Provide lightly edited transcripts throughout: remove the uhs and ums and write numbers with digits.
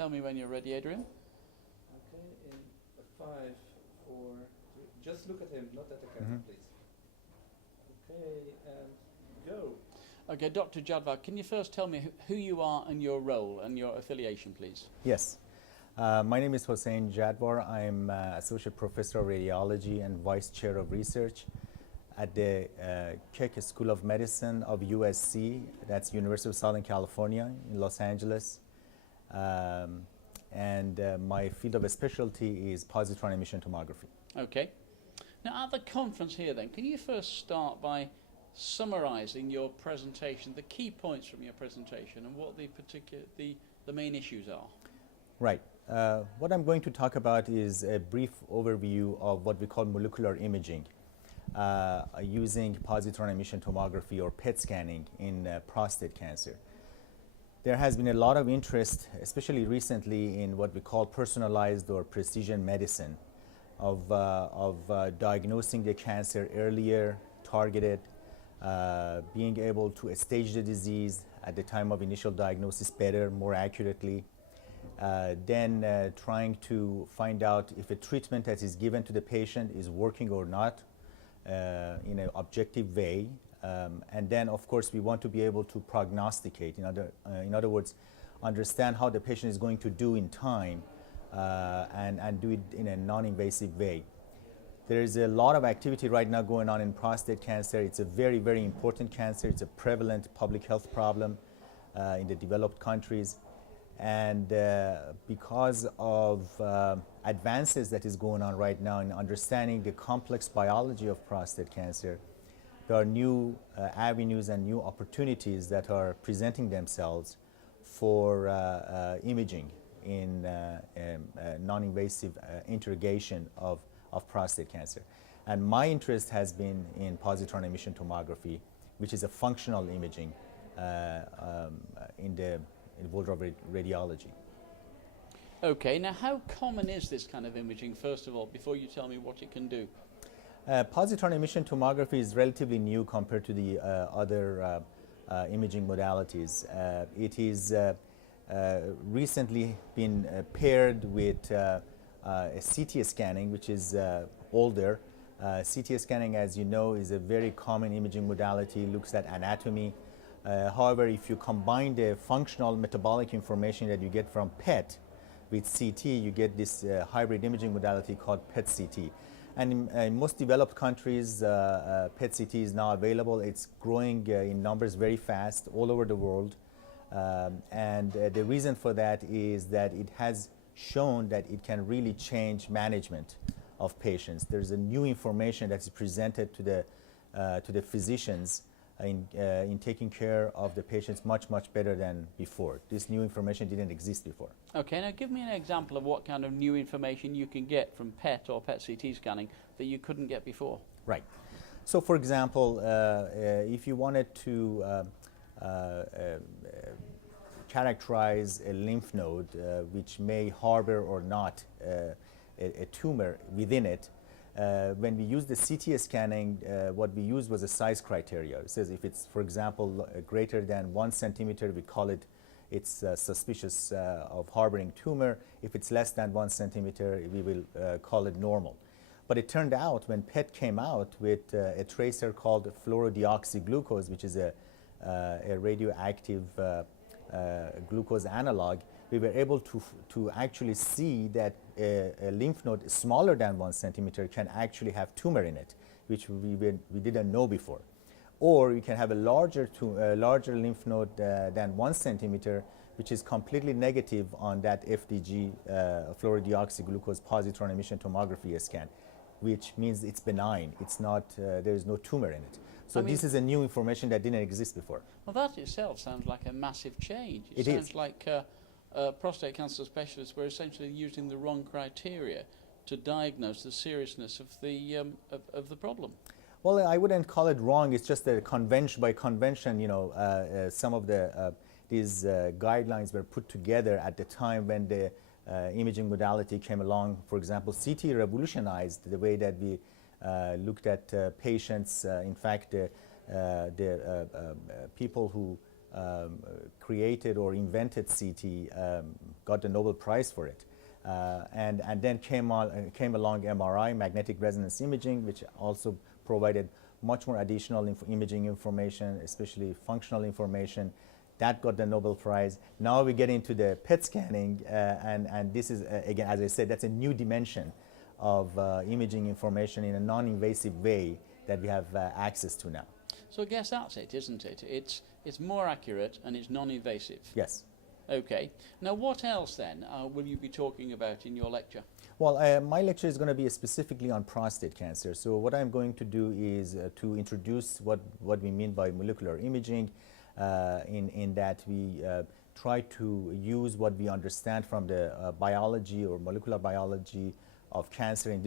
Tell me when you're ready, Adrian. Okay, in 5, 4, 3. Just look at him, not at the camera, please. Okay, and go. Okay, Dr. Jadwar, can you first tell me who you are and your role and your affiliation, please? Yes. My name is Hossein Jadwar. I'm Associate Professor of Radiology and Vice Chair of Research at the Keck School of Medicine of USC, that's University of Southern California in Los Angeles. My field of specialty is positron emission tomography. Okay. Now at the conference here then, can you first start by summarizing your presentation, the key points from your presentation and what the main issues are? Right. What I'm going to talk about is a brief overview of what we call molecular imaging using positron emission tomography or PET scanning in prostate cancer. There has been a lot of interest, especially recently, in what we call personalized or precision medicine of diagnosing the cancer earlier, targeted, being able to stage the disease at the time of initial diagnosis better, more accurately, then trying to find out if a treatment that is given to the patient is working or not in an objective way. And then, of course, we want to be able to prognosticate, in other words, understand how the patient is going to do in time and do it in a non-invasive way. There is a lot of activity right now going on in prostate cancer. It's a very, very important cancer. It's a prevalent public health problem in the developed countries. And because of advances that is going on right now in understanding the complex biology of prostate cancer, there are new avenues and new opportunities that are presenting themselves for imaging in non-invasive interrogation of prostate cancer. And my interest has been in positron emission tomography, which is a functional imaging in the world of radiology. Okay, now how common is this kind of imaging, first of all, before you tell me what it can do? Positron emission tomography is relatively new compared to the other imaging modalities. It is recently been paired with a CT scanning, which is older. CT scanning, as you know, is a very common imaging modality, looks at anatomy. However, if you combine the functional metabolic information that you get from PET with CT, you get this hybrid imaging modality called PET-CT. And in most developed countries, PET-CT is now available. It's growing in numbers very fast all over the world. The reason for that is that it has shown that it can really change management of patients. There's a new information that's presented to the physicians in taking care of the patients much better than before. This new information didn't exist before. Okay, now give me an example of what kind of new information you can get from PET or PET-CT scanning that you couldn't get before. Right. So for example, if you wanted to characterize a lymph node which may harbor or not a tumor within it, when we use the CT scanning, what we used was a size criteria. It says if it's, for example, greater than 1 centimeter, we call it's suspicious of harboring tumor. If it's less than 1 centimeter, we will call it normal. But it turned out when PET came out with a tracer called fluorodeoxyglucose, which is a radioactive glucose analog, we were able to actually see that a lymph node smaller than 1 centimeter can actually have tumor in it, which we didn't know before. Or you can have a larger lymph node than 1 centimeter, which is completely negative on that FDG, fluorodeoxyglucose positron emission tomography scan, which means it's benign. It's not, there is no tumor in it. So this is a new information that didn't exist before. Well, that itself sounds like a massive change. It sounds is. like prostate cancer specialists were essentially using the wrong criteria to diagnose the seriousness of the problem. Well, I wouldn't call it wrong. It's just a convention. By convention, you know, some of these guidelines were put together at the time when the imaging modality came along. For example, CT revolutionized the way that we looked at patients. In fact, the people who created or invented CT got the Nobel Prize for it. And then came along MRI, magnetic resonance imaging, which also provided much more additional imaging information, especially functional information. That got the Nobel Prize. Now we get into the PET scanning, and this is, again, as I said, that's a new dimension of imaging information in a non-invasive way that we have access to now. So I guess that's it, isn't it? It's more accurate and it's non-invasive. Yes. Okay. Now, what else then will you be talking about in your lecture? Well, my lecture is going to be specifically on prostate cancer. So what I'm going to do is to introduce what we mean by molecular imaging, in that we try to use what we understand from the biology or molecular biology of cancer, in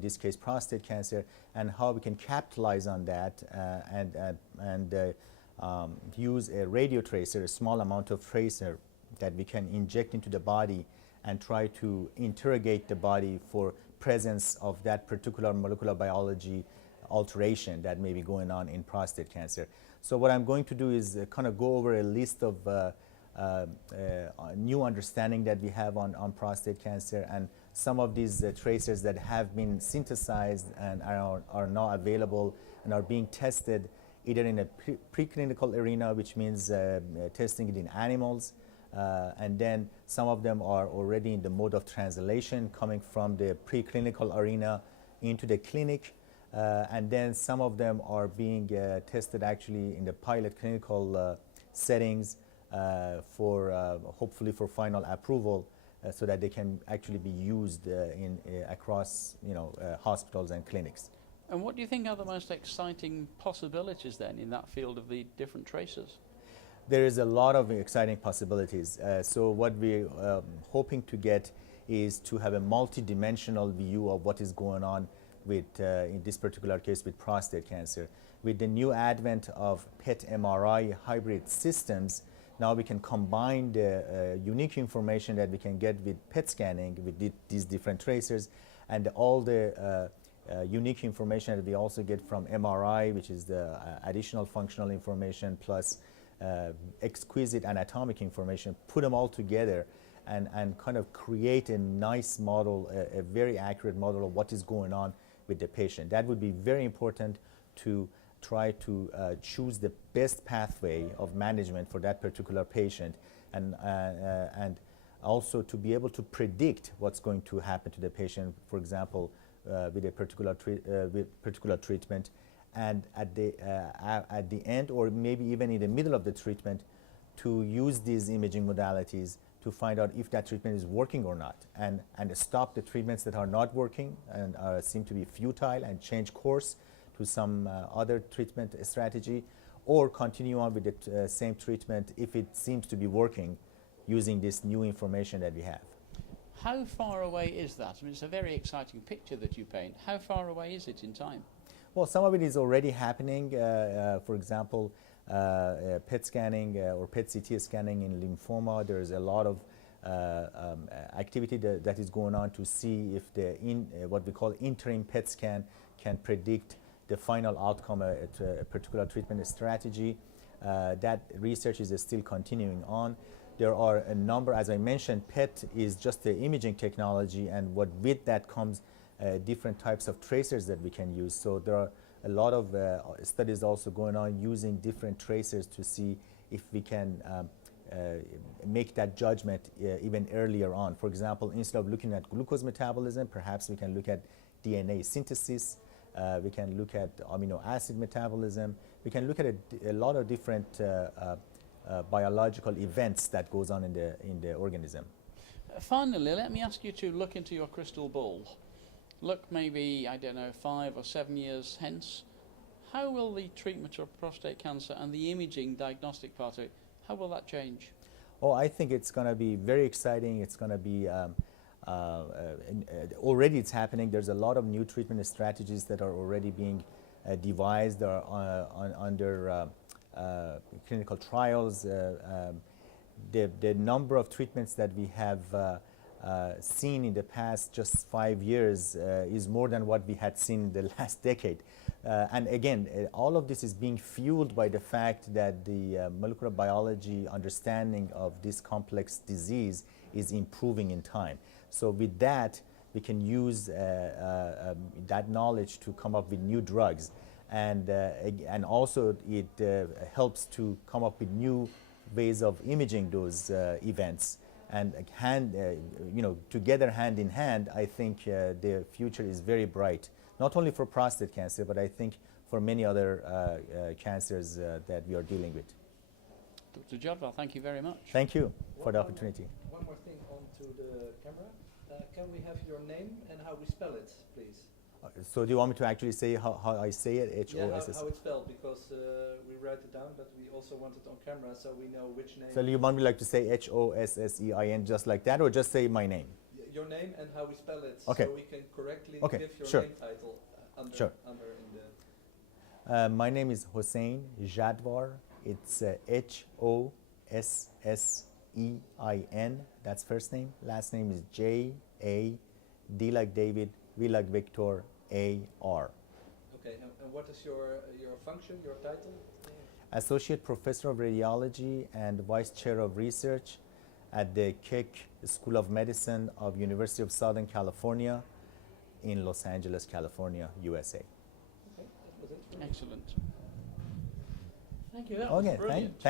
this case prostate cancer, and how we can capitalize on that and use a radio tracer, a small amount of tracer that we can inject into the body and try to interrogate the body for presence of that particular molecular biology alteration that may be going on in prostate cancer. So what I'm going to do is kind of go over a list of new understanding that we have on prostate cancer, and some of these tracers that have been synthesized and are now available and are being tested either in a preclinical arena, which means testing it in animals, and then some of them are already in the mode of translation, coming from the preclinical arena into the clinic, and then some of them are being tested actually in the pilot clinical settings for hopefully for final approval, so that they can actually be used across hospitals and clinics. And what do you think are the most exciting possibilities then in that field of the different tracers? There is a lot of exciting possibilities. So what we're hoping to get is to have a multi-dimensional view of what is going on with, in this particular case, with prostate cancer. With the new advent of PET MRI hybrid systems, now we can combine the unique information that we can get with PET scanning with these different tracers, and all the unique information that we also get from MRI, which is the additional functional information plus exquisite anatomic information, put them all together and kind of create a nice model, a very accurate model of what is going on with the patient. That would be very important to try to choose the best pathway of management for that particular patient, and also to be able to predict what's going to happen to the patient, for example, with a particular treatment, and at the end, or maybe even in the middle of the treatment, to use these imaging modalities to find out if that treatment is working or not, and stop the treatments that are not working and seem to be futile, and change course to some other treatment strategy, or continue on with the same treatment if it seems to be working, using this new information that we have. How far away is that? I mean, it's a very exciting picture that you paint. How far away is it in time? Well, some of it is already happening. For example, PET scanning or PET-CT scanning in lymphoma. There is a lot of activity that is going on to see if the what we call interim PET scan can predict the final outcome at a particular treatment strategy. That research is still continuing on. There are a number, as I mentioned, PET is just the imaging technology, and what with that comes different types of tracers that we can use. So there are a lot of studies also going on using different tracers to see if we can make that judgment even earlier on. For example, instead of looking at glucose metabolism, perhaps we can look at DNA synthesis, we can look at amino acid metabolism, we can look at a lot of different biological events that goes on in the organism. Finally, let me ask you to look into your crystal ball. Look maybe, I don't know, 5 or 7 years hence. How will the treatment of prostate cancer and the imaging diagnostic part of it, how will that change? Oh, I think it's going to be very exciting. It's going to be, already it's happening. There's a lot of new treatment strategies that are already being devised or under clinical trials. The number of treatments that we have seen in the past just 5 years is more than what we had seen in the last decade. And again, all of this is being fueled by the fact that the molecular biology understanding of this complex disease is improving in time. So with that, we can use that knowledge to come up with new drugs. And also it helps to come up with new ways of imaging those events. And together hand in hand, I think the future is very bright, not only for prostate cancer, but I think for many other cancers that we are dealing with. Dr. Jadwal, thank you very much. Thank you for the opportunity. One more thing onto the camera. Can we have your name and how we spell it, please? So do you want me to actually say how I say it, H-O-S-S? How it's spelled, because we write it down, but we also want it on camera so we know which name. So you want me like to say H-O-S-S-E-I-N just like that, or just say my name? Your name and how we spell it, Okay. so we can correctly Okay, give your sure. name title under, Sure. under in the... My name is Hossein Jadwar. It's H-O-S-S-E-I-N. That's first name. Last name is J-A-D like David, V like Victor, A-R. Okay, and what is your function, your title? Associate Professor of Radiology and Vice Chair of Research at the Keck School of Medicine of University of Southern California in Los Angeles, California, USA. Okay, that was it for me. Excellent. Thank you. That was Okay, brilliant. thank